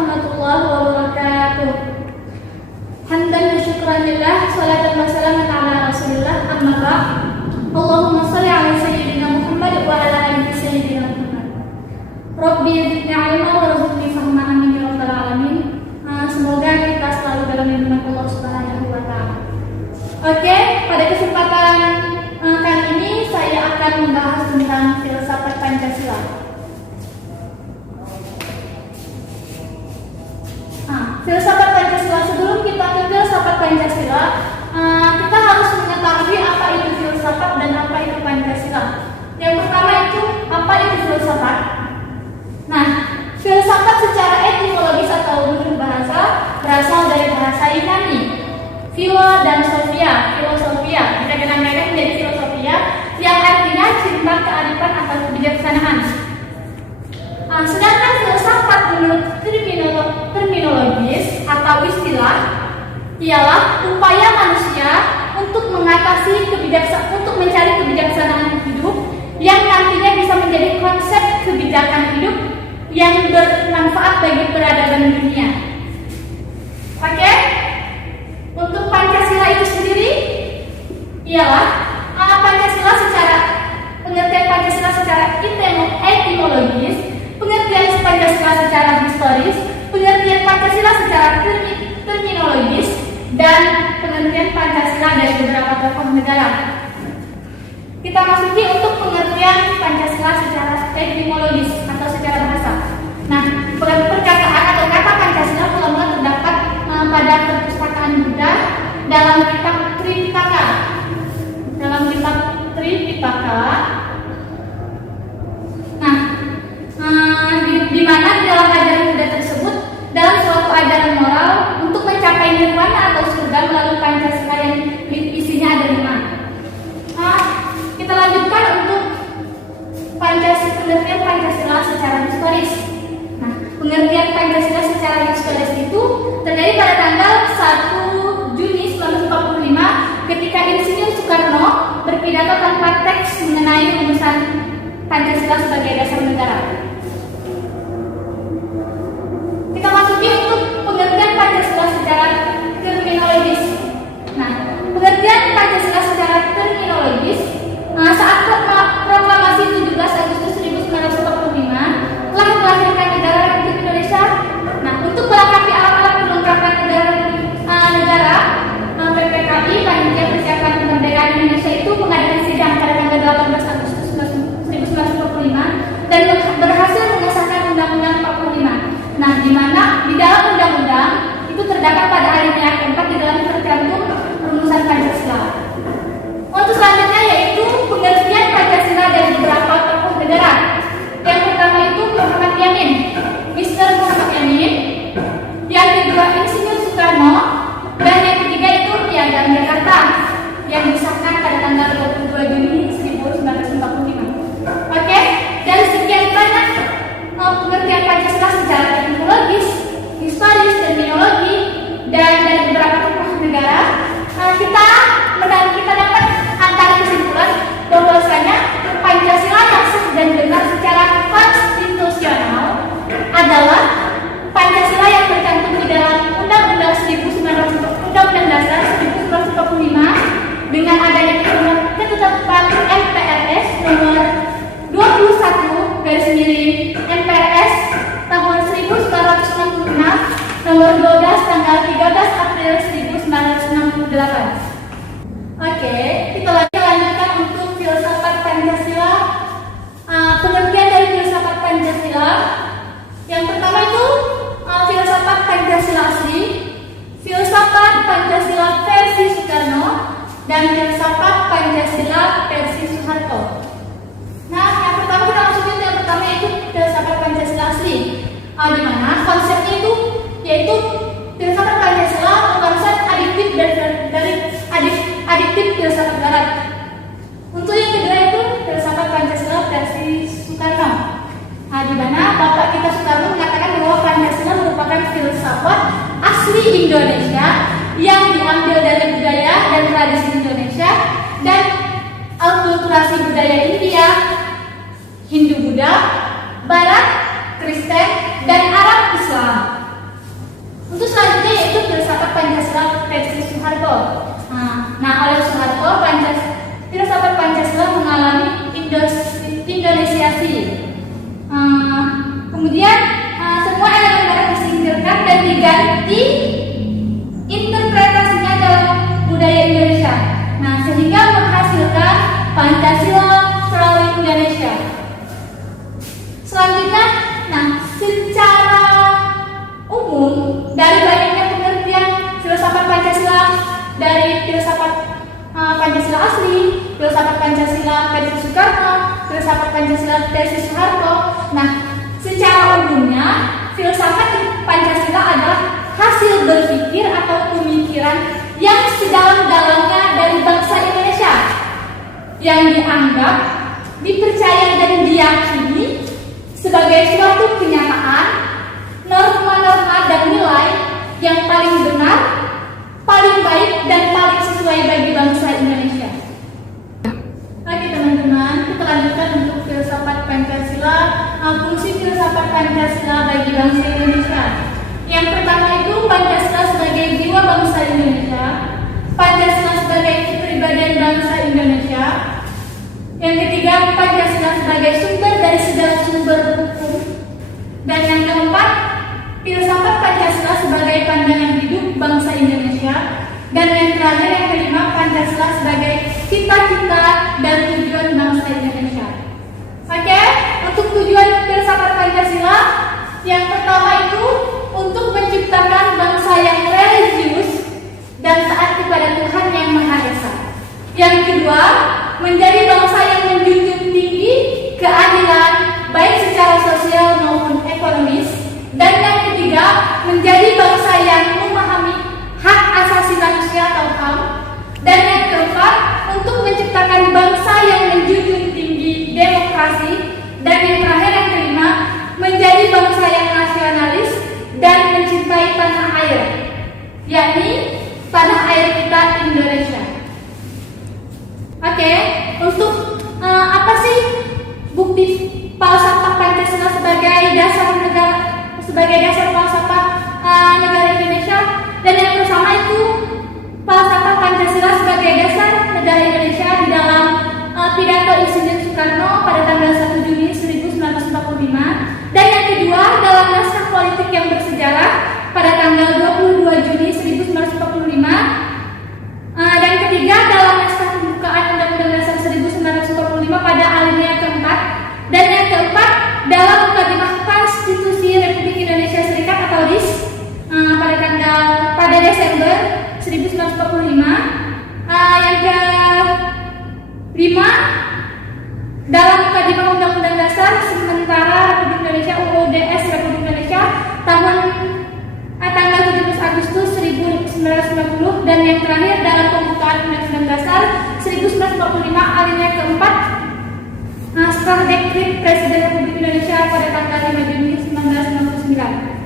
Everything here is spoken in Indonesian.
warahmatullahi wabarakatuh. Hamdan wa syukran lillah, salatan wa salaman ala rasulillah, amma ba'd. Allahumma shalli ala sayyidina Muhammad wa ala ali sayyidina Muhammad. Rabbi zidni ilma warzuqni fahma, amin ya rabbal alamin. Semoga kita selalu dalam lindungan Allah Subhanahu wa taala. Oke, pada kesempatan kali ini saya akan membahas tentang filsafat Pancasila. Filsafat Pancasila, sebelum kita ke filsafat Pancasila, kita harus mengetahui apa itu filsafat dan apa itu Pancasila. Yang pertama itu, apa itu filsafat? Nah, filsafat secara etimologis atau menurut bahasa berasal dari bahasa Yunani, philo dan sophia, filosofia. Kita kenal-kenal menjadi filosofia, yang artinya cinta kearifan atau kebijaksanaan. Sedangkan filsafat menurut terminologis atau istilah ialah upaya manusia untuk mengatasi untuk mencari kebijaksanaan hidup yang nantinya bisa menjadi konsep kebijakan hidup yang bermanfaat bagi peradaban dunia. Oke? Untuk Pancasila itu sendiri ialah pengertian Pancasila secara etimologis, pengertian Pancasila secara historis, pengertian Pancasila secara terminologis, dan pengertian Pancasila dari beberapa tokoh negara. Kita masuki untuk pengertian Pancasila secara etimologis atau secara bahasa. Nah, perkataan atau kata Pancasila mula-mula terdapat pada perpustakaan Buddha dalam kitab Tripitaka. Di mana di dalam ajaran Buddha tersebut, dalam suatu ajaran moral untuk mencapai nirwana atau surga melalui Pancasila yang isinya ada 5. Kita lanjutkan untuk pengertian Pancasila secara historis. Nah, pengertian Pancasila secara historis itu terjadi pada tanggal 1 Juni 1945 ketika Insinyur Soekarno berpidato tanpa teks mengenai rumusan Pancasila sebagai dasar negara. Kita masuki untuk pengertian Pancasila secara terminologis. Nah, pengertian Pancasila secara terminologis saat proklamasi 17 Agustus 1945 telah melahirkan negara Republik Indonesia. Nah, untuk melengkapi alat-alat perlengkapan negara PPKI, Panitia Persiapan Kemerdekaan Indonesia itu mengadakan sidang pada tanggal 18 Agustus 1945 dan berhasil mengesahkan Undang-Undang 45. Nah, di mana di dalam undang-undang itu terdapat pada alinea keempat di dalam tercantum rumusan Pancasila. Untuk selanjutnya yaitu pengertian Pancasila dari beberapa tokoh negara. Yang pertama itu Muhammad Yamin, Mr. Muhammad Yamin. Yang kedua Insinyur Soekarno, dan yang ketiga itu Piagam Jakarta yang disahkan pada tanggal 22 Juni 1945. Oke, dan sekian banyak pengertian Pancasila secara etimologis, historis, terminologi, dan dari beberapa tokoh negara. Kita dapat antara kesimpulan bahwasanya Pancasila yang sah dan benar secara konstitusional adalah Pancasila yang tercantum di dalam Undang-Undang Dasar 1945 dengan adanya ketetapan MPRS nomor 21 MPRS tahun 1966 nomor 12 tanggal 13 April 1968. Oke, kita lanjutkan untuk filsafat Pancasila. Pengertian dari filsafat Pancasila yang pertama itu filsafat Pancasila asli, filsafat Pancasila versi Soekarno, dan filsafat Pancasila versi Soeharto. Nah, yang pertama kita masukin yang pertama itu filsafat Pancasila asli, di mana konsepnya itu yaitu filsafat Pancasila konsep adiktif dari adiktif filsafat Barat. Untuk yang kedua itu filsafat Pancasila versi Soekarno, di mana Bapak kita Soekarno mengatakan bahwa Pancasila merupakan filsafat asli Indonesia yang diambil dari budaya dan tradisi Indonesia dan akulturasi budaya India, Hindu Buddha, Barat, Kristen, dan Arab Islam. Untuk selanjutnya yaitu filsafat Pancasila versi Soeharto. Nah, oleh Soeharto, filsafat Pancasila mengalami Indonesiasi. Kemudian semua elemen barat disingkirkan dan diganti interpretasinya dalam budaya Indonesia. Nah, sehingga menghasilkan Pancasila selalu Indonesia. Selanjutnya, secara umum dari banyaknya pengertian filsafat Pancasila dari filsafat Pancasila asli, filsafat Pancasila versi Soekarno, filsafat Pancasila versi Soeharto. Nah, secara umumnya filsafat Pancasila adalah hasil berpikir atau pemikiran yang sedalam-dalamnya dari bangsa Indonesia, yang dianggap, dipercaya dan diyakini sebagai suatu kenyataan, norma-norma dan nilai yang paling benar, paling baik dan paling sesuai bagi bangsa Indonesia. Oke teman-teman, kita lanjutkan untuk filsafat Pancasila, fungsi filsafat Pancasila bagi bangsa Indonesia. Yang pertama itu Pancasila sebagai jiwa bangsa Indonesia, Pancasila sebagai kepribadian bangsa Indonesia. Yang ketiga, Pancasila sebagai sumber dari segala sumber hukum. Dan yang keempat, filsafat Pancasila sebagai pandangan hidup bangsa Indonesia. Dan yang terakhir, yang kelima, Pancasila sebagai cita-cita dan tujuan bangsa Indonesia. Oke, untuk tujuan filsafat Pancasila, yang pertama itu untuk menciptakan bangsa yang religius dan taat kepada Tuhan yang Maha Esa. Yang kedua, menjadi bangsa yang menjunjung tinggi keadilan baik secara sosial maupun ekonomis. Dan yang ketiga, menjadi bangsa yang memahami hak asasi manusia atau HAM. Dan yang keempat, untuk menciptakan bangsa yang menjunjung tinggi demokrasi. Dan yang terakhir, yang kelima, menjadi bangsa yang nasionalis dan mencintai tanah air, yakni tanah air kita Indonesia. Oke, untuk apa sih bukti falsafah Pancasila sebagai dasar negara, sebagai dasar falsafah negara Indonesia? Dan yang pertama itu falsafah Pancasila sebagai dasar negara Indonesia di dalam pidato Insinyur Soekarno pada tanggal 1 Juni 1945. Dan yang kedua dalam naskah politik yang bersejarah pada tanggal 22 Juni 1945. Dan ketiga dalam naskah pembukaan Undang-Undang Dasar 1945 pada alinea keempat. Dan yang keempat dalam Mukadimah Konstitusi Republik Indonesia Serikat atau RIS pada Desember 1945. Yang kelima dalam Mukadimah Undang-Undang Dasar sementara Republik Indonesia UUDS Republik Indonesia tanggal 17 Agustus 1950. Dan yang terakhir dalam pembukaan Undang-Undang Dasar 1945 alinea keempat setelah dekret Presiden Republik Indonesia pada tanggal 5 Juni 1969.